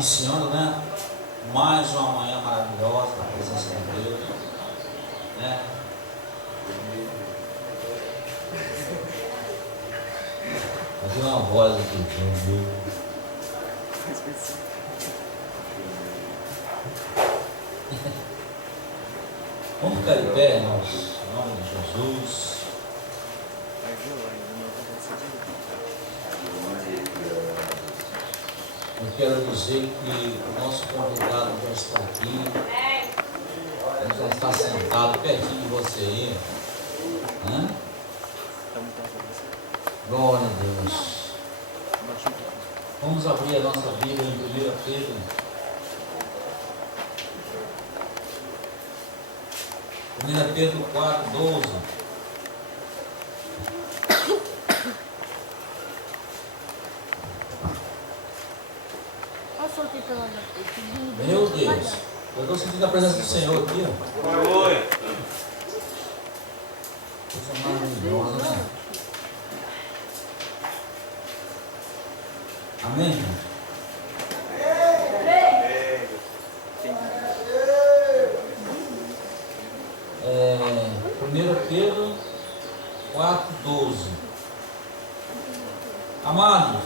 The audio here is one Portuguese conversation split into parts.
iniciando, né? Mais uma manhã maravilhosa na presença de Deus, né? Havia uma voz aqui, vamos ficar de pé, irmãos, em nome de Jesus. Eu quero dizer que o nosso convidado já está aqui. Ele já está sentado pertinho de você aí. Né? Glória a Deus. Vamos abrir a nossa Bíblia em 1 Pedro. 1 Pedro 4:12. Meu Deus, eu estou sentindo a presença do Senhor aqui, ó. Oi. Coisa maravilhosa, né? Amém, irmão? 1 Pedro 4:12. Amados,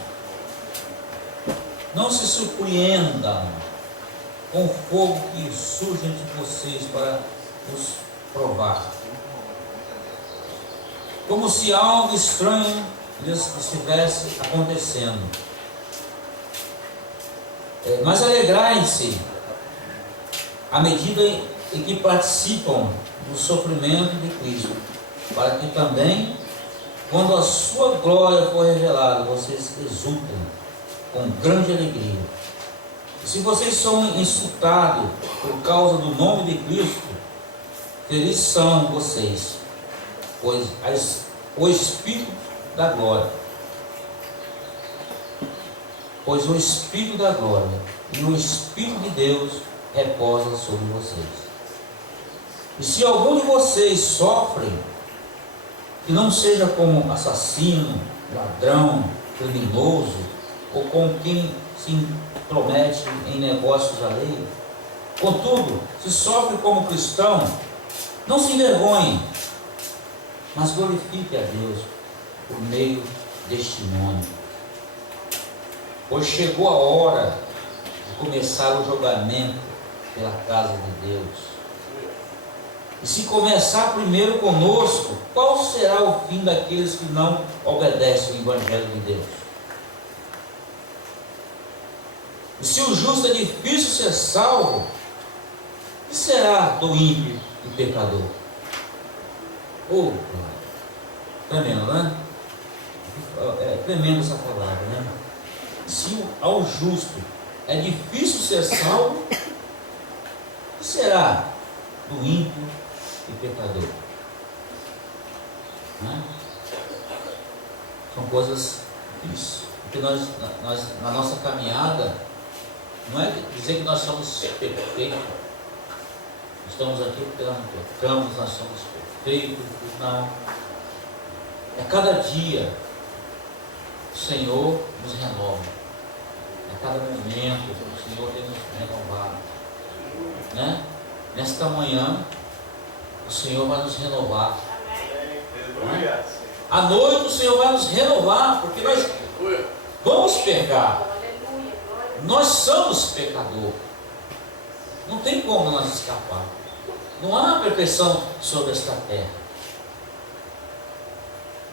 não se surpreendam com o fogo que surge entre vocês para os provar, como se algo estranho lhes estivesse acontecendo. Mas alegrai-se à medida em que participam do sofrimento de Cristo, para que também, quando a sua glória for revelada, vocês exultem com grande alegria. E se vocês são insultados por causa do nome de Cristo, felizes são vocês, pois o Espírito da glória, e o Espírito de Deus reposa sobre vocês. E se algum de vocês sofre, que não seja como assassino, ladrão, criminoso, ou com quem se intromete em negócios alheios. Contudo, se sofre como cristão, não se envergonhe, mas glorifique a Deus por meio deste nome. Pois chegou a hora de começar o julgamento pela casa de Deus. E se começar primeiro conosco, qual será o fim daqueles que não obedecem o Evangelho de Deus? E se o justo é difícil ser salvo, o que será do ímpio e pecador? Oh, tremendo, né? É tremendo essa palavra, né? Se ao justo é difícil ser salvo, o que será do ímpio e pecador? Né? São coisas difíceis, porque nós na nossa caminhada, não é dizer que nós somos perfeitos, estamos aqui porque nós não pecamos, nós somos perfeitos, não. É cada dia o Senhor nos renova, a cada momento o Senhor tem nos renovado, né? Nesta manhã o Senhor vai nos renovar, né? À noite o Senhor vai nos renovar, porque nós vamos pecar, nós somos pecadores, não tem como nós escapar, não há perfeição sobre esta terra.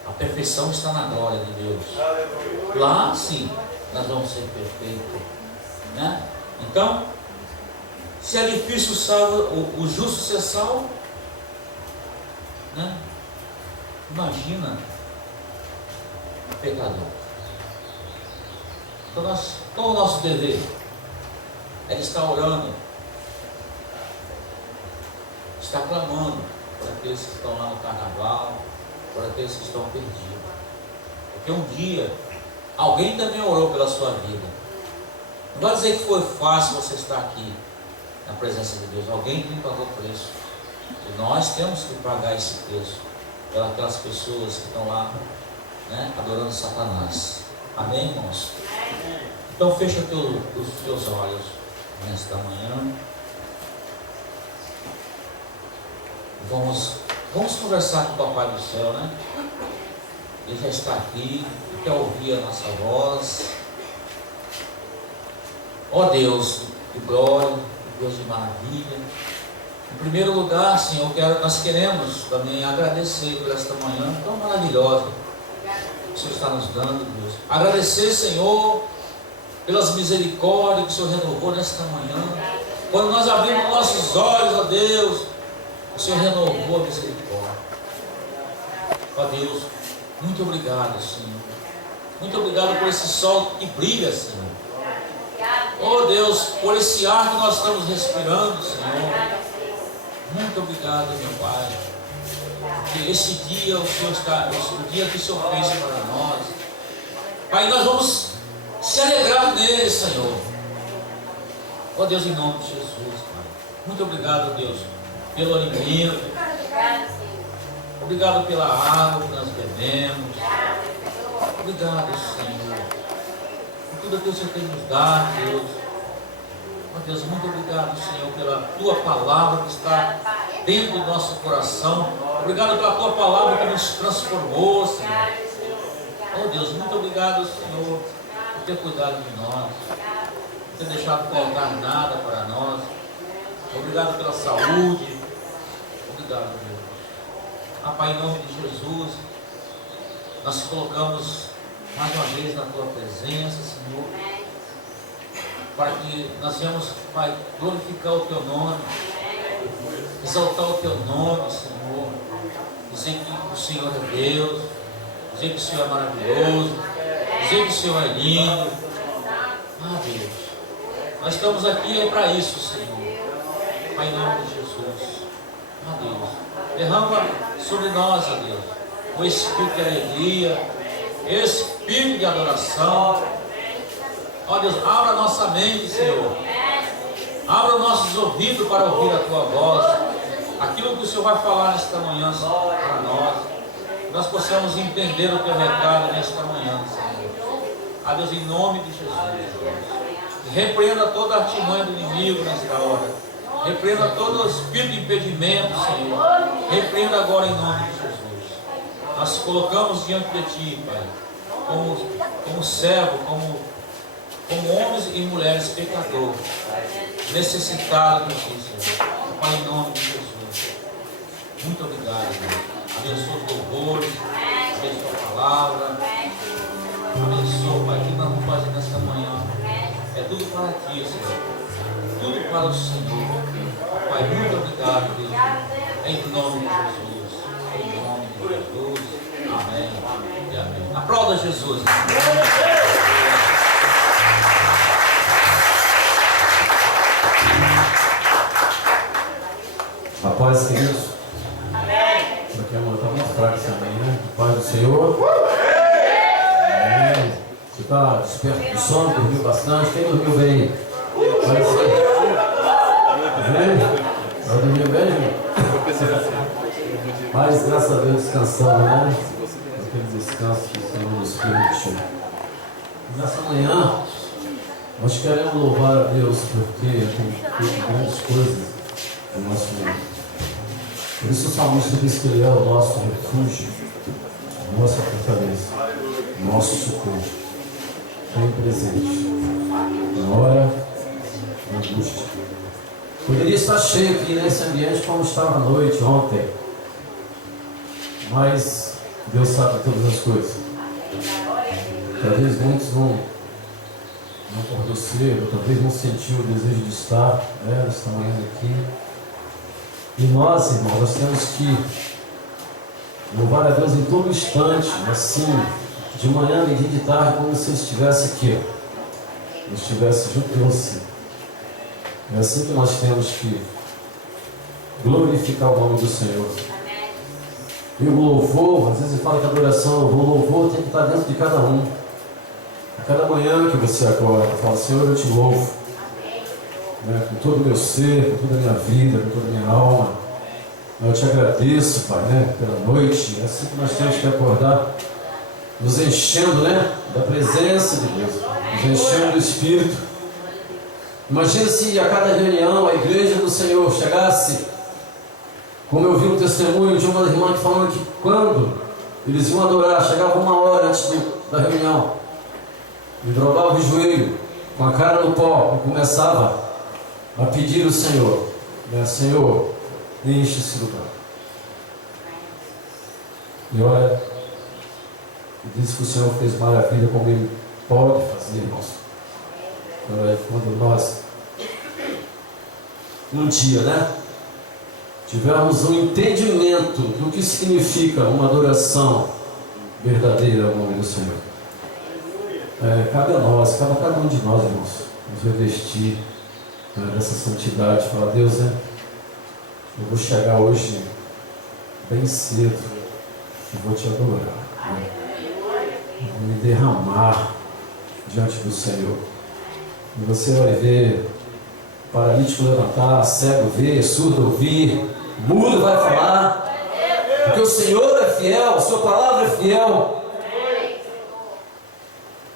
A perfeição está na glória de Deus. Lá sim nós vamos ser perfeitos, né? Então, se é difícil o justo ser salvo, né? Imagina o pecador. Então qual o nosso dever? É de estar orando, estar clamando por aqueles que estão lá no carnaval, por aqueles que estão perdidos. Porque um dia alguém também orou pela sua vida. Não vai dizer que foi fácil você estar aqui na presença de Deus. Alguém tem que pagar o preço. E nós temos que pagar esse preço pelas pessoas que estão lá, né, adorando Satanás. Amém, irmãos? Então fecha os teus olhos nesta manhã. Vamos conversar com o Papai do Céu, né? Ele já está aqui, ele quer ouvir a nossa voz. Ó Deus de glória, Deus de maravilha. Em primeiro lugar, Senhor, nós queremos também agradecer por esta manhã tão maravilhosa que o Senhor está nos dando, Deus. Agradecer, Senhor, pelas misericórdias que o Senhor renovou nesta manhã. Quando nós abrimos nossos olhos, ó Deus, o Senhor renovou a misericórdia. Ó Deus, muito obrigado, Senhor. Muito obrigado por esse sol que brilha, Senhor. Ó Deus, por esse ar que nós estamos respirando, Senhor. Muito obrigado, meu Pai. Porque esse dia o Senhor está, o dia que o Senhor fez para nós. Pai, nós vamos se alegrar nele, Senhor. Ó Deus, em nome de Jesus, Pai. Muito obrigado, Deus, pelo alimento. Obrigado pela água que nós bebemos. Obrigado, Senhor, por tudo que o Senhor tem nos dado, Deus. Ó Deus, muito obrigado, Senhor, pela Tua palavra que está dentro do nosso coração. Obrigado pela Tua palavra que nos transformou, Senhor. Ó Deus, muito obrigado, Senhor, por ter cuidado de nós, por ter deixado faltar nada para nós. Obrigado pela saúde. Obrigado, Deus. Ah, Pai, em nome de Jesus, nós colocamos mais uma vez na Tua presença, Senhor, para que nós venhamos, Pai, glorificar o Teu nome, exaltar o Teu nome, Senhor, dizer que o Senhor é Deus, dizer que o Senhor é maravilhoso, dizer que o Senhor é lindo. Ah, Deus, nós estamos aqui para isso, Senhor. Pai, em nome de Jesus. Ah, Deus, derrama sobre nós, ó Deus, o espírito de alegria, espírito de adoração. Ó Deus, abra nossa mente, Senhor. Abra os nossos ouvidos para ouvir a Tua voz. Aquilo que o Senhor vai falar nesta manhã para nós. Que nós possamos entender o Teu recado nesta manhã, Senhor. Ó Deus, em nome de Jesus. Repreenda toda a artimanha do inimigo nesta hora. Repreenda todo o espírito de impedimento, Senhor. Repreenda agora em nome de Jesus. Nós colocamos diante de Ti, Pai, como servo, como homens e mulheres pecadores, necessitados de Ti, Senhor. Pai, em nome de Jesus. Muito obrigado, Deus. Abençoa os louvores, abençoa a palavra. Abençoa, Pai, o que nós vamos fazer nesta manhã. É tudo para Ti, Senhor. Tudo para o Senhor. Pai, muito obrigado, Deus. Em nome de Jesus. Em nome de Jesus. Amém. E amém. Aplauda Jesus. A paz, queridos. Amém. Porque amor está muito fraco também, né? A paz do Senhor. Amém. Você está desperto de sono, dormiu bastante? Quem dormiu bem? Vai dormir bem, irmão? Mas graças a Deus descansando, né? Aquele descanso que o Senhor nos permitiu. Nessa manhã, nós queremos louvar a Deus porque tem feito grandes coisas no nosso mundo. Por isso o salmista diz que Ele é o nosso refúgio, nossa fortaleza, nosso socorro, bem presente, na hora da angústia. Poderia estar cheio aqui nesse ambiente como estava à noite, ontem, mas Deus sabe todas as coisas. Talvez muitos não acordou cedo, talvez não sentiu o desejo de estar, né, nesta manhã aqui. E nós, irmãos, nós temos que louvar a Deus em todo instante, assim, de manhã, meio-dia, de tarde, como se Ele estivesse aqui, Ele estivesse junto de você. É assim que nós temos que glorificar o nome do Senhor. E o louvor, às vezes fala que a adoração, o louvor tem que estar dentro de cada um. A cada manhã que você acorda, fala: Senhor, eu te louvo. Né, com todo o meu ser, com toda a minha vida, com toda a minha alma. Eu te agradeço, Pai, né, pela noite. É assim que nós temos que acordar nos enchendo, né, da presença de Deus, nos enchendo do Espírito. Imagina se a cada reunião a igreja do Senhor chegasse, como eu vi um testemunho de uma irmã falando que quando eles iam adorar, chegava 1 hora antes da reunião, e dobrava o joelho, com a cara no pó, e começava a pedir ao Senhor, né, Senhor, enche esse lugar. E olha, diz que o Senhor fez maravilha como Ele pode fazer, irmãos. Quando nós, um dia, né, tivermos um entendimento do que significa uma adoração verdadeira ao nome do Senhor. Cabe a nós, cabe a cada um de nós, irmãos, nos revestir dessa santidade. Falar, Deus, eu vou chegar hoje bem cedo e vou te adorar. Vou me derramar diante do Senhor. E você vai ver paralítico levantar, cego ver, surdo ouvir, mudo vai falar, porque o Senhor é fiel, a sua palavra é fiel.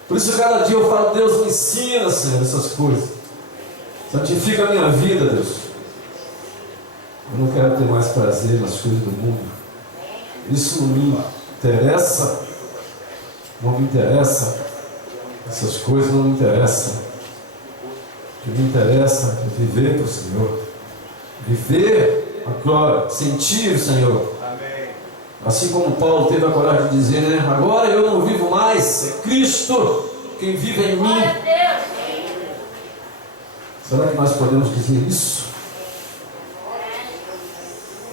Por isso cada dia eu falo, Deus, me ensina, Senhor, essas coisas. Santifica a minha vida, Deus. Eu não quero ter mais prazer nas coisas do mundo. Isso não me interessa. Não me interessa. Essas coisas não me interessam. O que me interessa é viver para o Senhor. Viver a glória, sentir o Senhor. Assim como Paulo teve a coragem de dizer, né? Agora eu não vivo mais, é Cristo quem vive em mim. Será que nós podemos dizer isso?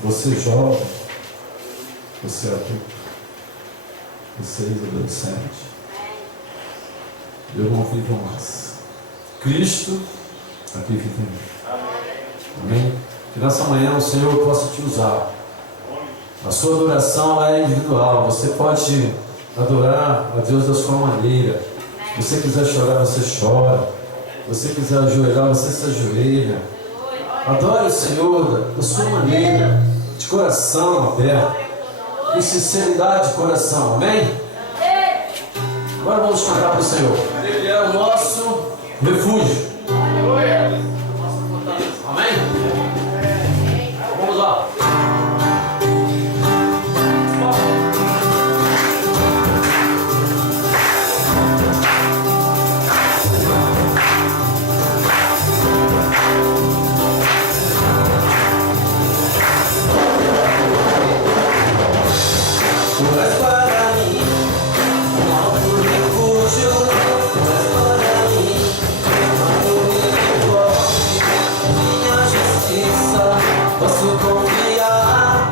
Você jovem, você adulto, você adolescente, eu não vivo mais. Cristo aqui vive em mim. Amém? Que nessa manhã o Senhor possa te usar. A sua adoração é individual. Você pode adorar a Deus da sua maneira. Se você quiser chorar, você chora. Se você quiser ajoelhar, você se ajoelha. Adore o Senhor da sua maneira, de coração aberto, com sinceridade de coração. Amém? Agora vamos cantar para o Senhor. Ele é o nosso refúgio. Amém? Vamos lá. Eu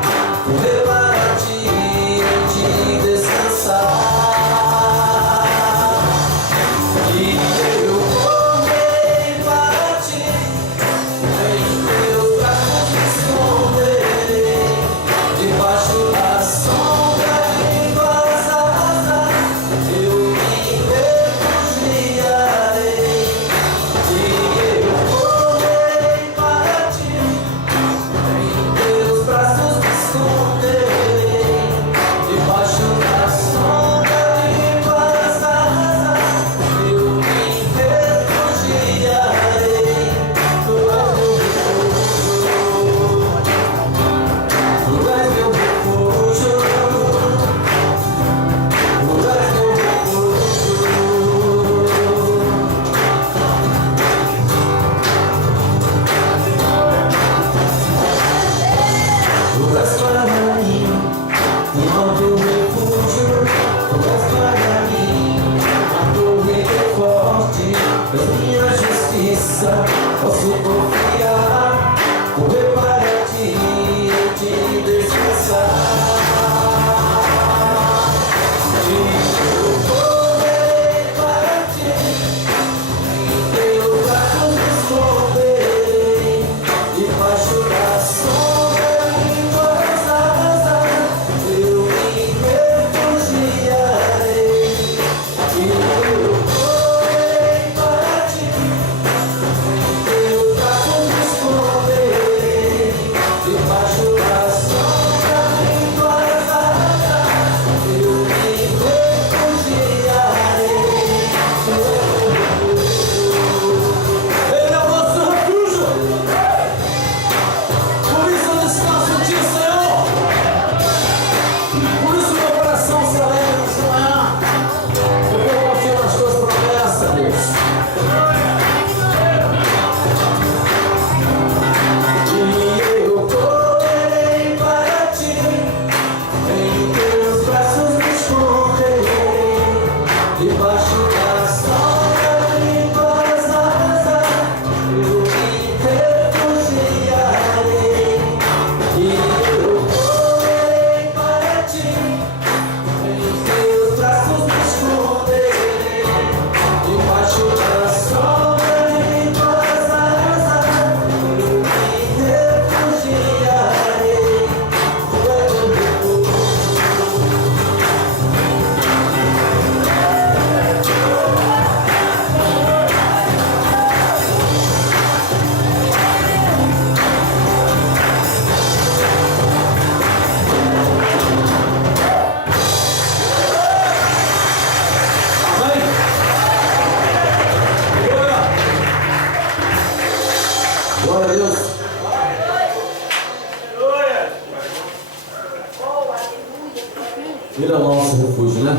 Ele é o nosso refúgio, né?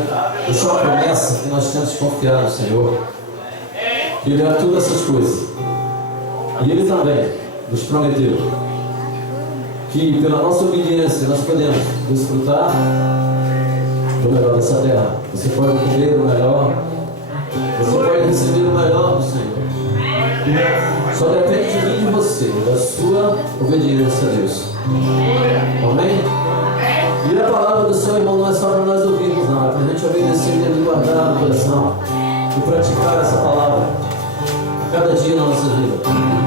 Deixa uma promessa que nós temos que confiar no Senhor. Que Ele é todas essas coisas. E Ele também nos prometeu que pela nossa obediência nós podemos desfrutar do melhor dessa terra. Você pode comer o melhor. Você pode receber o melhor do Senhor. Só depende de mim e de você, da sua obediência a Deus. Amém? E a palavra do Senhor, irmão, não é só para nós ouvirmos, não. É para a gente obedecer e guardar no coração e praticar essa palavra cada dia na nossa vida.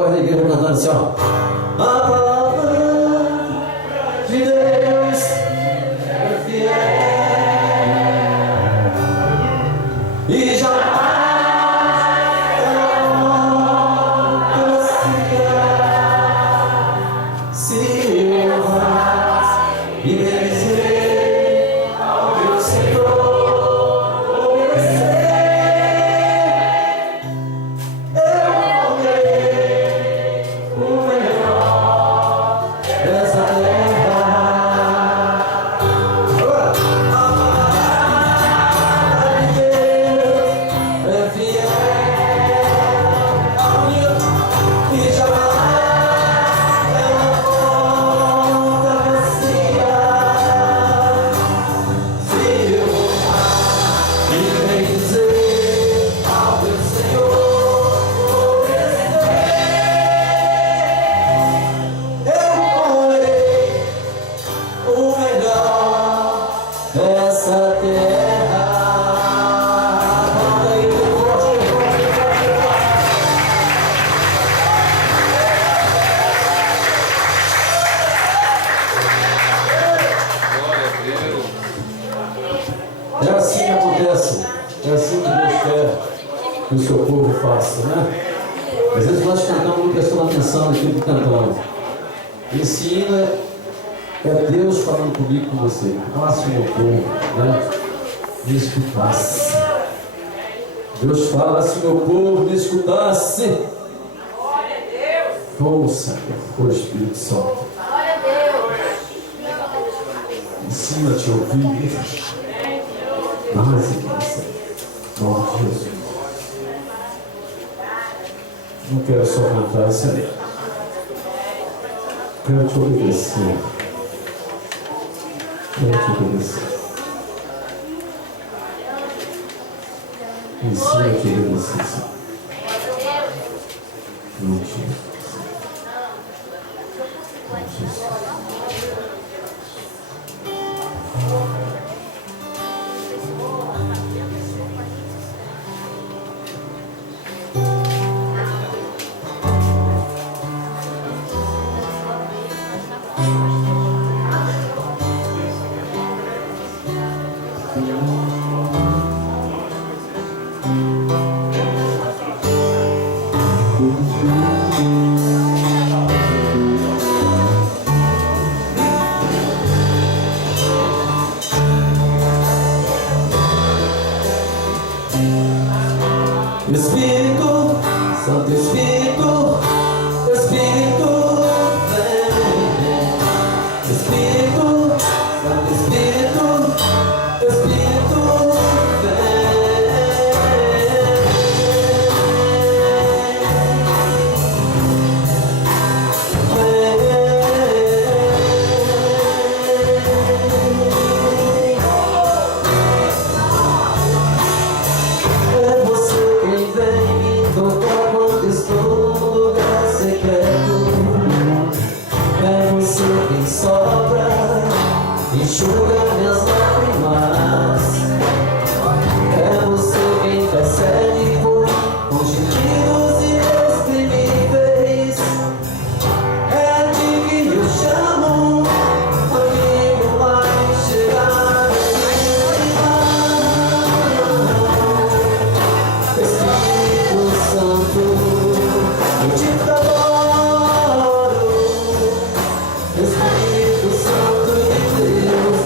voz da igreja cantando assim, ó. A palavra de Deus é fiel e jamais ela se eu e bendizer ao meu Senhor, essa terra. É assim que acontece, é assim que Deus quer que o seu povo faça, né? Às vezes nós cantamos, não prestamos atenção naquilo que cantamos. Esse hino é Deus falando comigo, com você. Faça o meu povo, né? Me escutasse. Deus fala: se o meu povo me escutasse. Ouça o Espírito Santo. Ensina-te a ouvir. Mais e mais. Em nome de Jesus. Não quero só cantar isso aí. Quero te obedecer. Quero te obedecer. Ensina a te obedecer, Senhor. Não te Espírito, Santo Espírito, Espírito, vem. Espírito, Santo Espírito, Espírito, enxuga minhas lágrimas. É você quem intercede por com gemidos inexprimíveis. É a ti que eu chamo, amigo, vai chegar Espírito Santo, eu te adoro. Espírito Santo de Deus,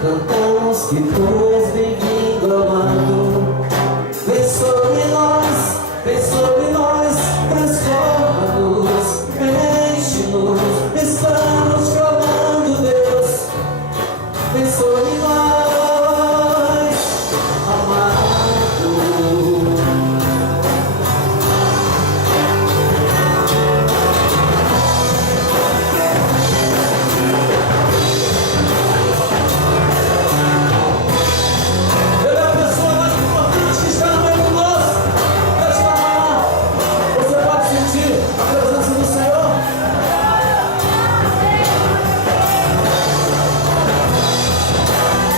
cantamos que tu és bem-vindo, amado. Vem sobre nós, transforma-nos, enche-nos, estamos clamando, Deus. Vem sobre nós, amado. Ele é a pessoa mais importante que está no meio de nós. Feche a mão. Você pode sentir a presença do Senhor?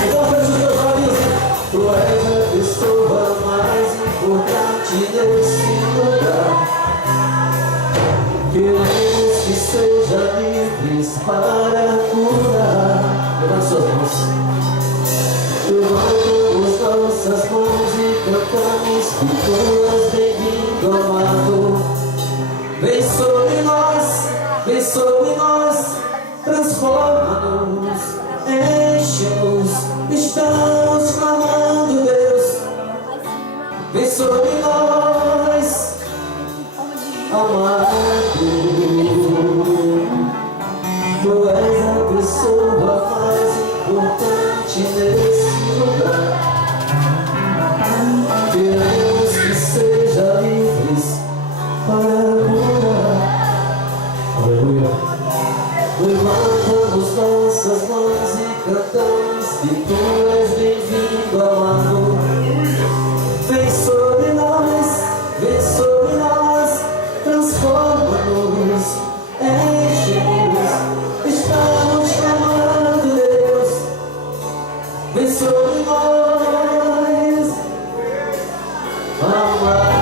Então feche os teus olhos. Tu és a pessoa mais importante nesse lugar. Queremos que seja livres para curar. Levante suas mãos. Levantamos nossas mãos e cantamos que tu és bem-vindo, amado. Vem sobre nós, transforma-nos, enche-nos, estamos clamando, Deus. Vem sobre nós, amado. Tu és a pessoa mais importante nesse lugar. Queremos que seja livres para curar. Aleluia. Levantamos nossas mãos e cantamos que tu és bem-vindo, amado. Vem sobre nós, transforma-nos, enche-nos, estamos clamando, Deus. Vem sobre nós, amado.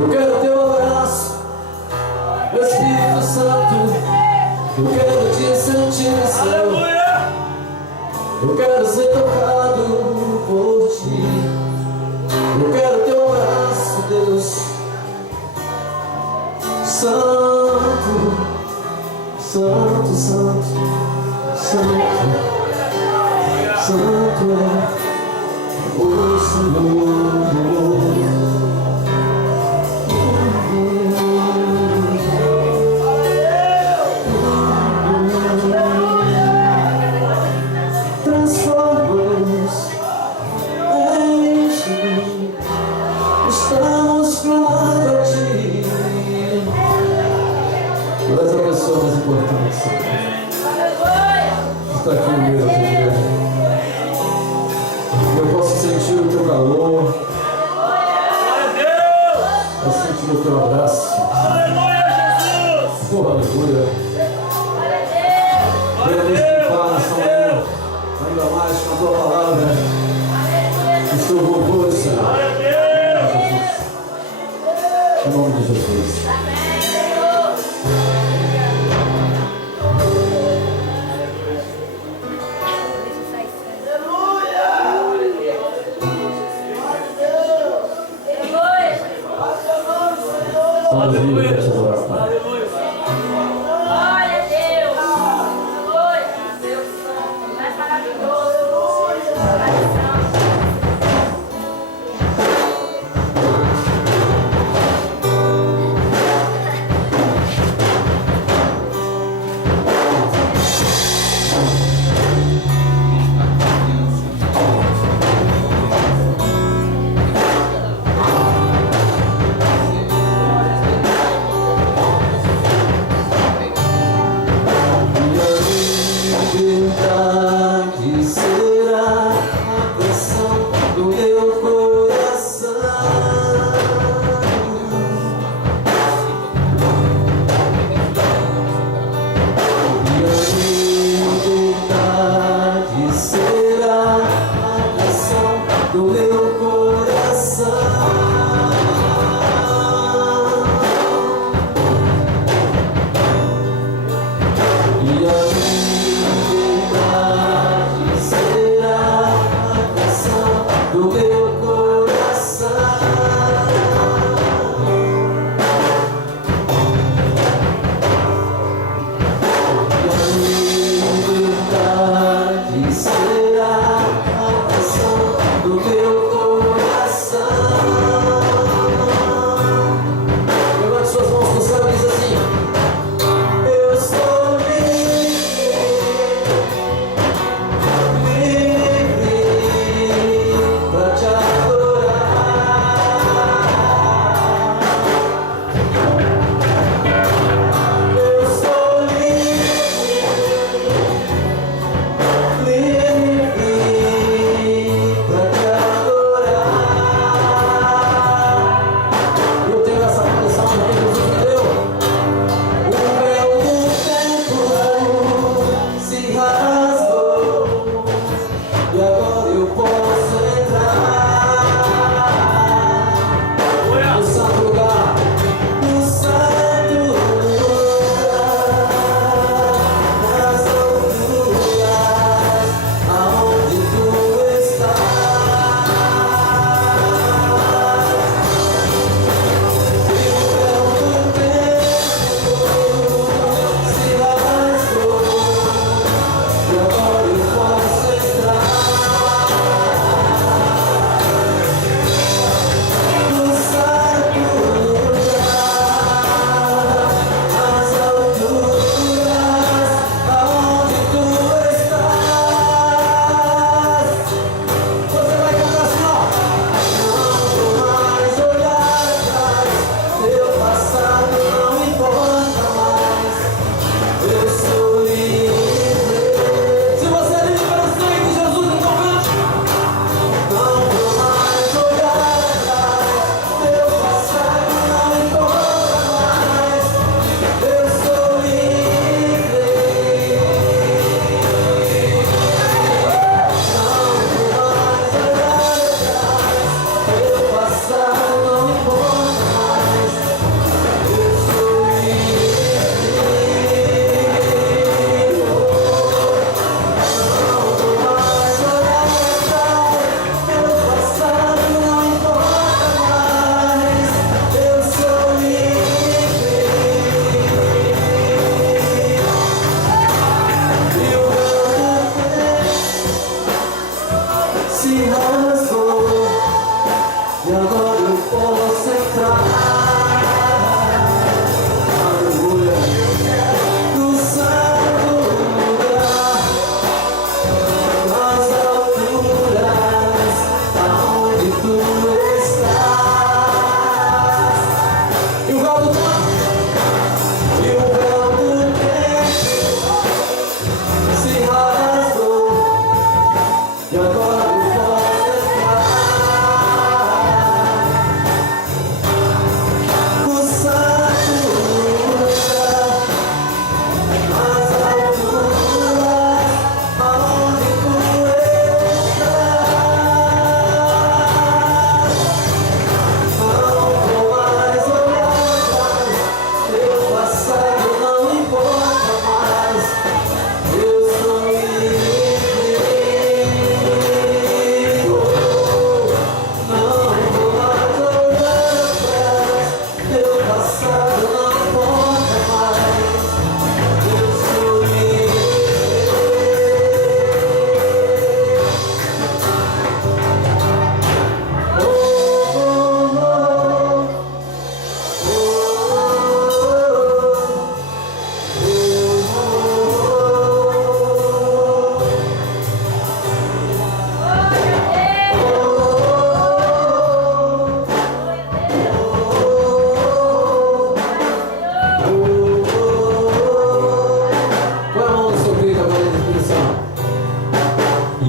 Eu quero teu abraço. Eu quero ser tocado por ti. Eu quero teu abraço, Deus. Santo, santo, santo, santo, santo é o Senhor. Transforma-nos em ti. Estamos clamando a ti. Tu és a pessoa mais importante. Está aqui no meio da tua igreja. Eu posso sentir o teu calor. Eu sentir o teu abraço. Oh, aleluia. Queremos limpar nessa manhã ainda mais com a tua palavra. Estou louvor, Senhor. Jesus. Em nome de Jesus. Vamos vir para te adorar, Pai. Glória a Deus! Glória a Deus! Mais maravilhoso! Verdade será a canção do meu coração. E a liberdade será a canção do meu coração. E a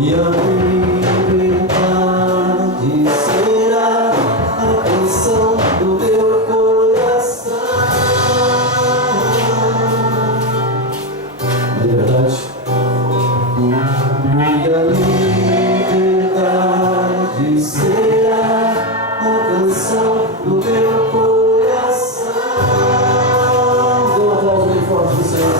E a liberdade será a canção do meu coração. Liberdade. E a liberdade será a canção do meu coração. Dê um aplauso bem forte do Senhor,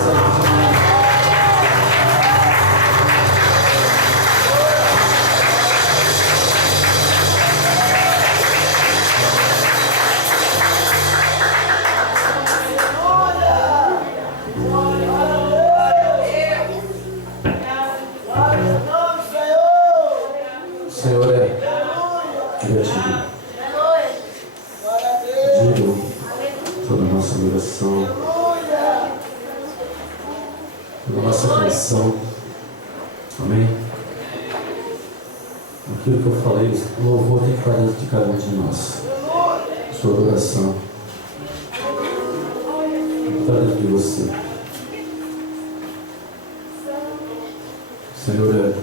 Senhor é criativo. Digo toda a nossa oração, toda a nossa canção. Amém? Aquilo que eu falei, o louvor tem que estar dentro de cada um de nós. Sua adoração tem que estar dentro de você. Senhor é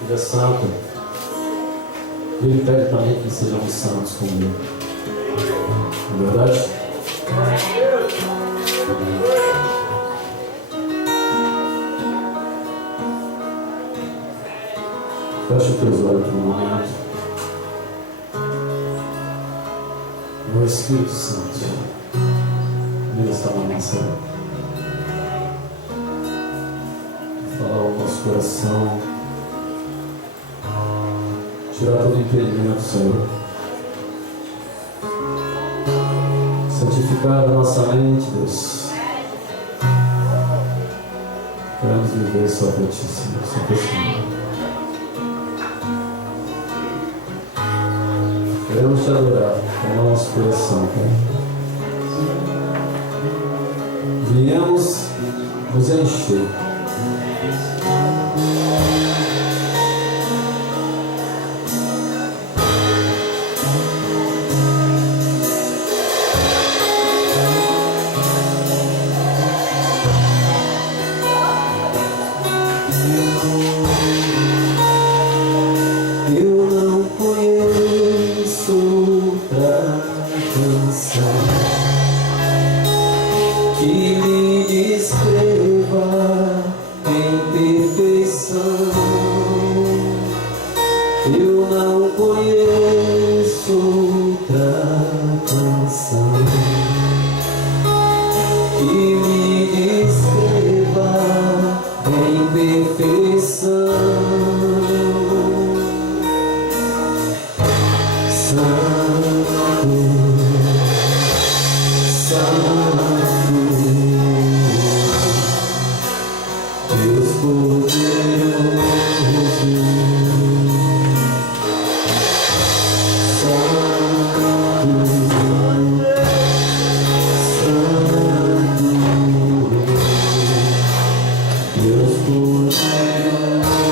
Filha Santa. Ele pede também que sejamos santos como Ele. Não é verdade? Feche os teus olhos por um momento. O Espírito Santo, Ele está na nossa vida. Falar ao nosso coração. Tirar todo impedimento, Senhor. Santificar a nossa mente, Deus. Queremos viver só para Ti, Senhor. Só para Ti. Queremos Te adorar com o nosso coração, Pai. Viemos nos encher. Eu não conheço outra canção que me descreva em perfeição. Eu não conheço outra canção que me descreva em perfeição. Deus poderoso, Santo, Santo, Deus poderoso.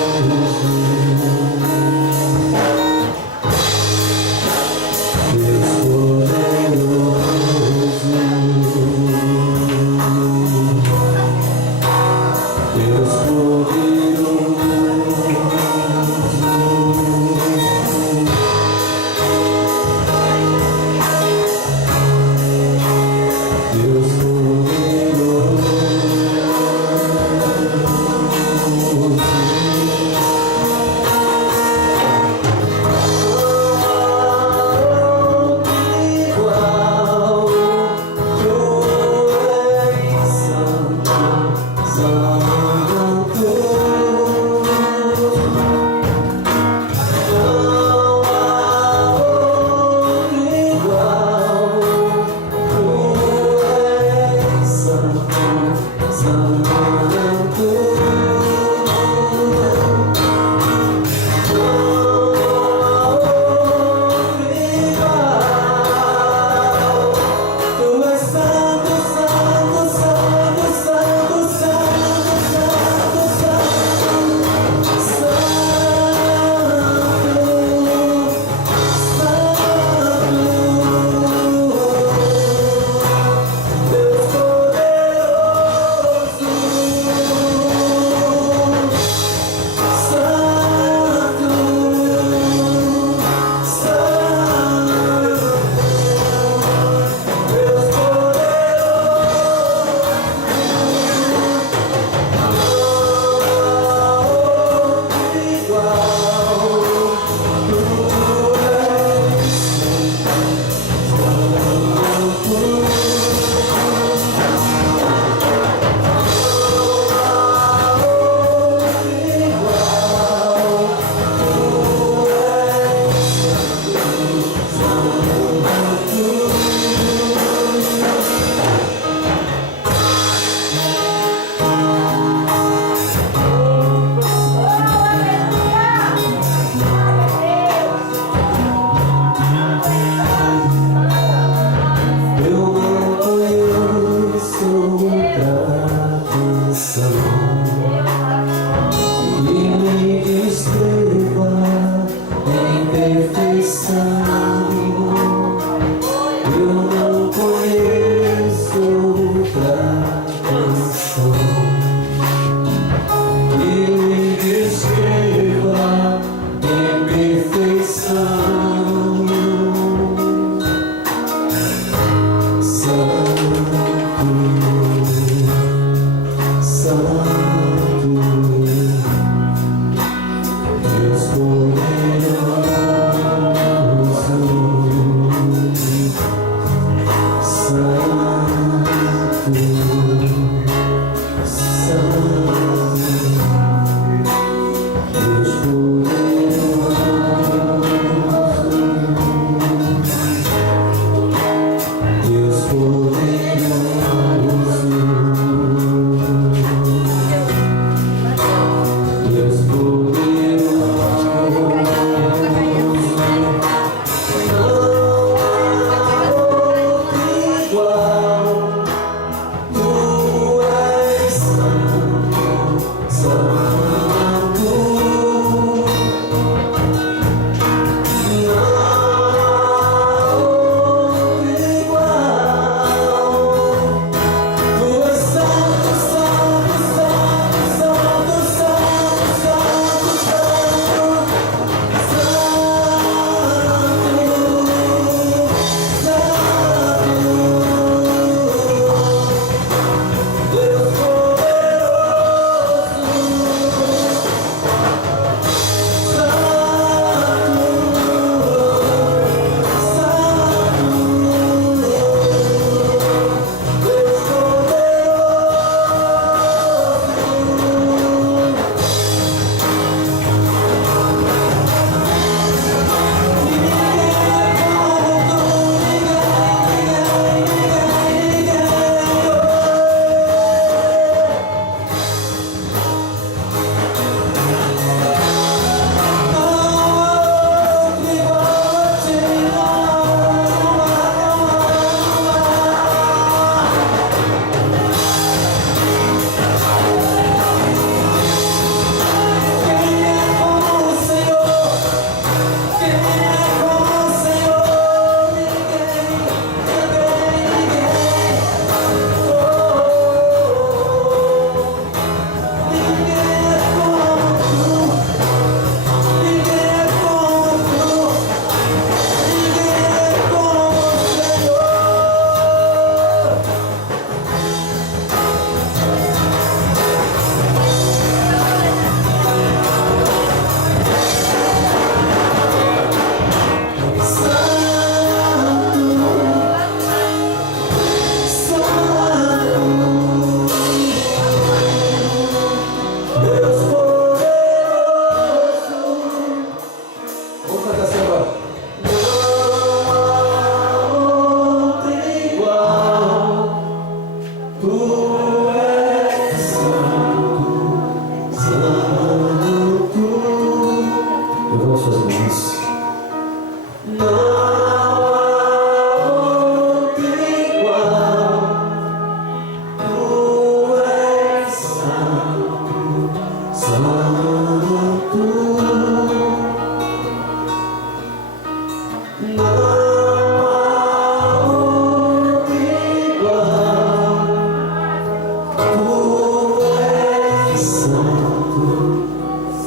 Santo,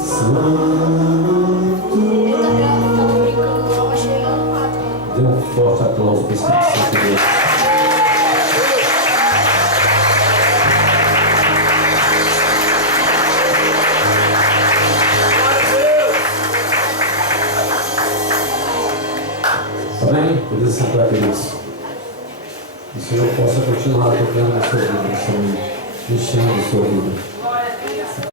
Santo. Dê um forte aplauso para o Espírito Santo de Deus. Amém? Podemos sentar, queridos. Que o Senhor possa continuar tocando na sua vida, nessa noite, enchendo a sua vida.